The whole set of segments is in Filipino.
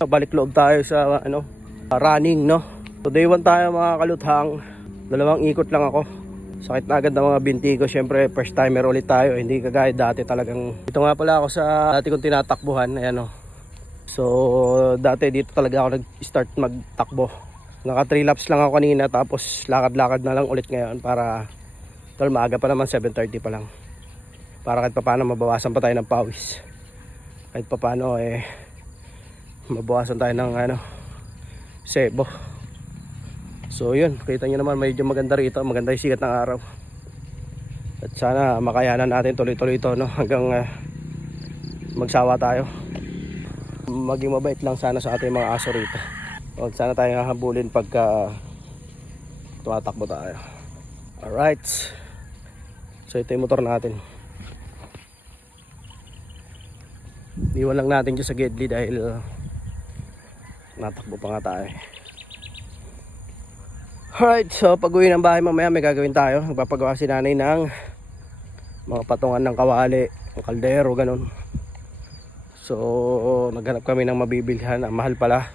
Balik loob tayo sa running, no. So day 1 tayo mga kaluthang. 2 ikot lang ako. Sakit na agad ng mga binti ko. Syempre first timer ulit tayo. Hindi kagaya dati talagang. Dito nga pala ako sa dati kong tinatakbuhan. Ayan, so dati dito talaga ako nag-start magtakbo. Naka 3 laps lang ako kanina. Tapos lakad-lakad na lang ulit ngayon. Para maaga pa naman, 7:30 pa lang. Para kahit paano mabawasan pa tayo ng pawis. Kahit paano mabawasan tayo ng sebo. So yun, kita nyo naman medyo maganda rito. Maganda yung sikat ng araw. At sana makayanan natin tuloy-tuloy ito, no? Hanggang magsawa tayo. Maging mabait lang sana sa ating mga aso rito. Huwag sana tayo hahabulin pagka tumatakbo tayo. Alright. So ito yung motor natin. Iwan lang natin dyan sa Gedli dahil natakbo pa nga tayo. Alright, so pag uwi ng bahay mamaya may gagawin tayo. Magpapagawa si nanay ng mga patungan ng kawali, ng kaldero, ganun. So naghanap kami ng mabibilhan. Mahal pala.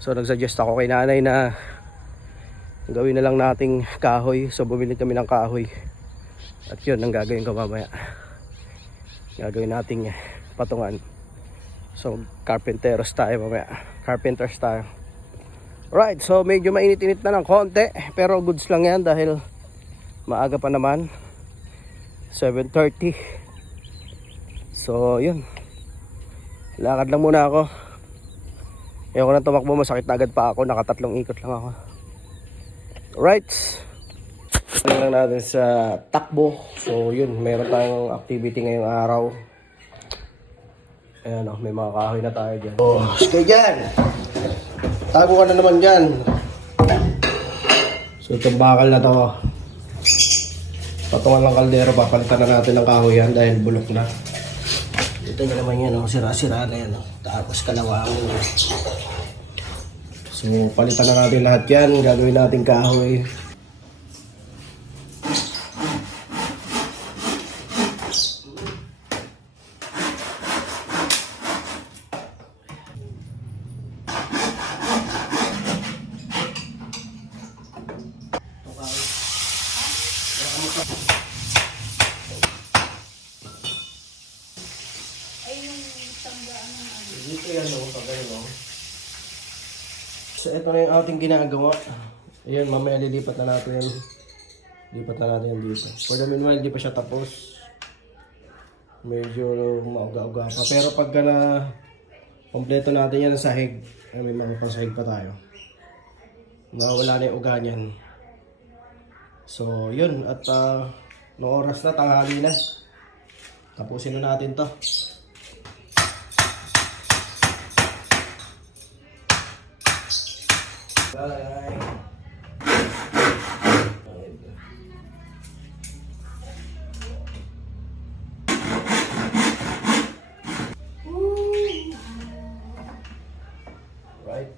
So nagsuggest ako kay nanay na gawin na lang nating kahoy. So bumili kami ng kahoy. At yun ang gagawin ko mamaya. Gagawin nating patungan. So carpenters tayo mamaya. Carpenters tayo. Right, so medyo mainit-init na ng konti. Pero goods lang yan dahil maaga pa naman. 7:30. So yun. Lakad lang muna ako. Ayoko na tumakbo, masakit na agad pa ako. Naka 3 ikot lang ako. Right. Tingnan lang natin sa takbo. So yun, meron tayong activity ngayong araw. Ayan may mga kahoy na tayo dyan. Oh, stay dyan! Tago ka na naman dyan. So itong bakal na to, patungan ng kaldero, papalitan na natin ng kahoy yan dahil bulok na. Ito na naman yan, sira-sira na yan. Tapos kalawangin. So palitan na natin lahat yan, gagawin natin kahoy. Dito yan So ito na yung ating ginagawa. Ayan, mamaya lilipat na natin. Lipat na natin yan dito. For the meanwhile, di pa siya tapos. Medyo mauga-uga pa. Pero pagka na kompleto natin yan sa sahig, may makapasahig pa tayo. Nawala na yung uga niyan. So yun, at noong oras na, tanghali na. Tapusin na natin to. Bye. Right.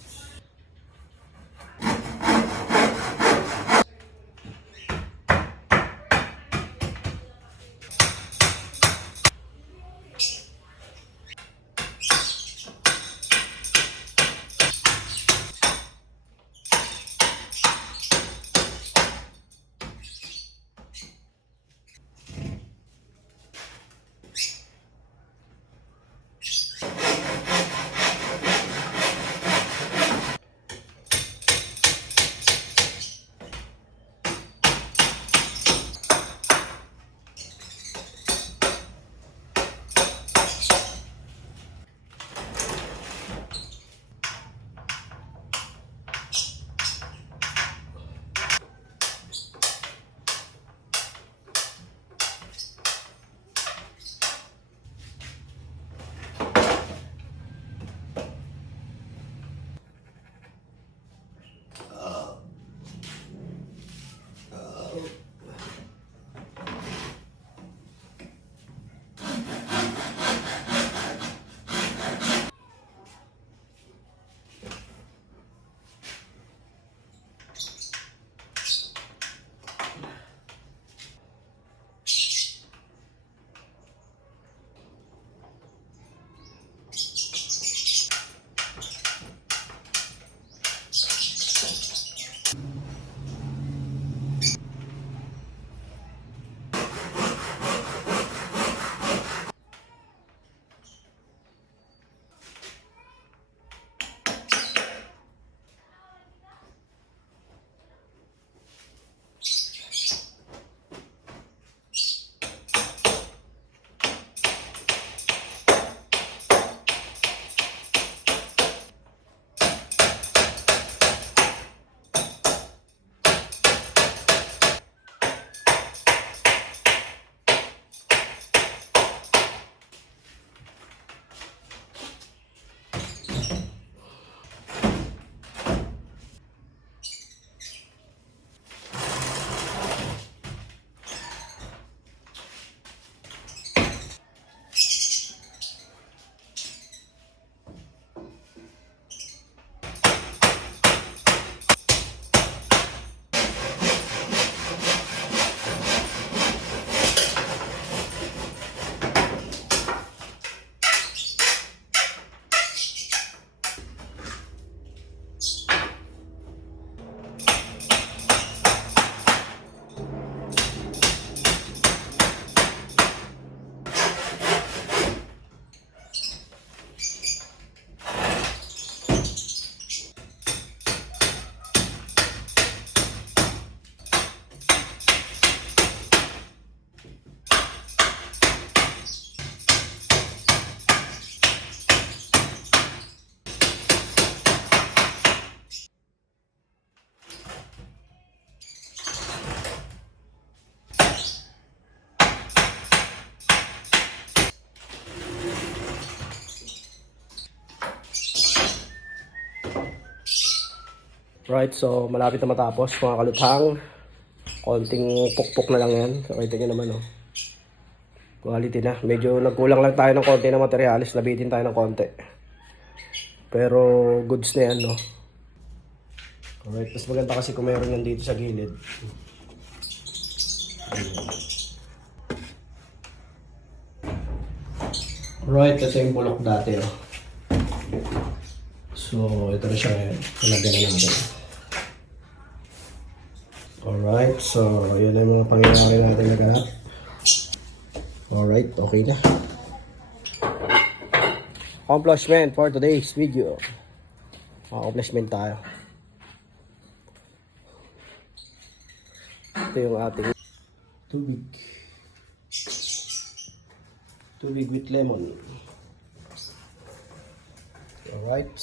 Right, so malapit na matapos mga kaluthang. Konting pukpok na lang yan. So, kita nyo naman, oh. Quality na. Medyo nagkulang lang tayo ng konti ng materialis. Nabitin tayo ng konti. Pero goods na yan, no? Alright, mas maganda kasi kung meron yan dito sa gilid. Alright, ito yung bulok dati, oh. So, ito na siya ngayon. Nalagyan na natin. Alright, so yun na yung mga pangyayari natin na ganap. Alright, okay na. Accomplishment for today's video. Accomplishment tayo. Ito yung ating tubig. Tubig with lemon. Alright.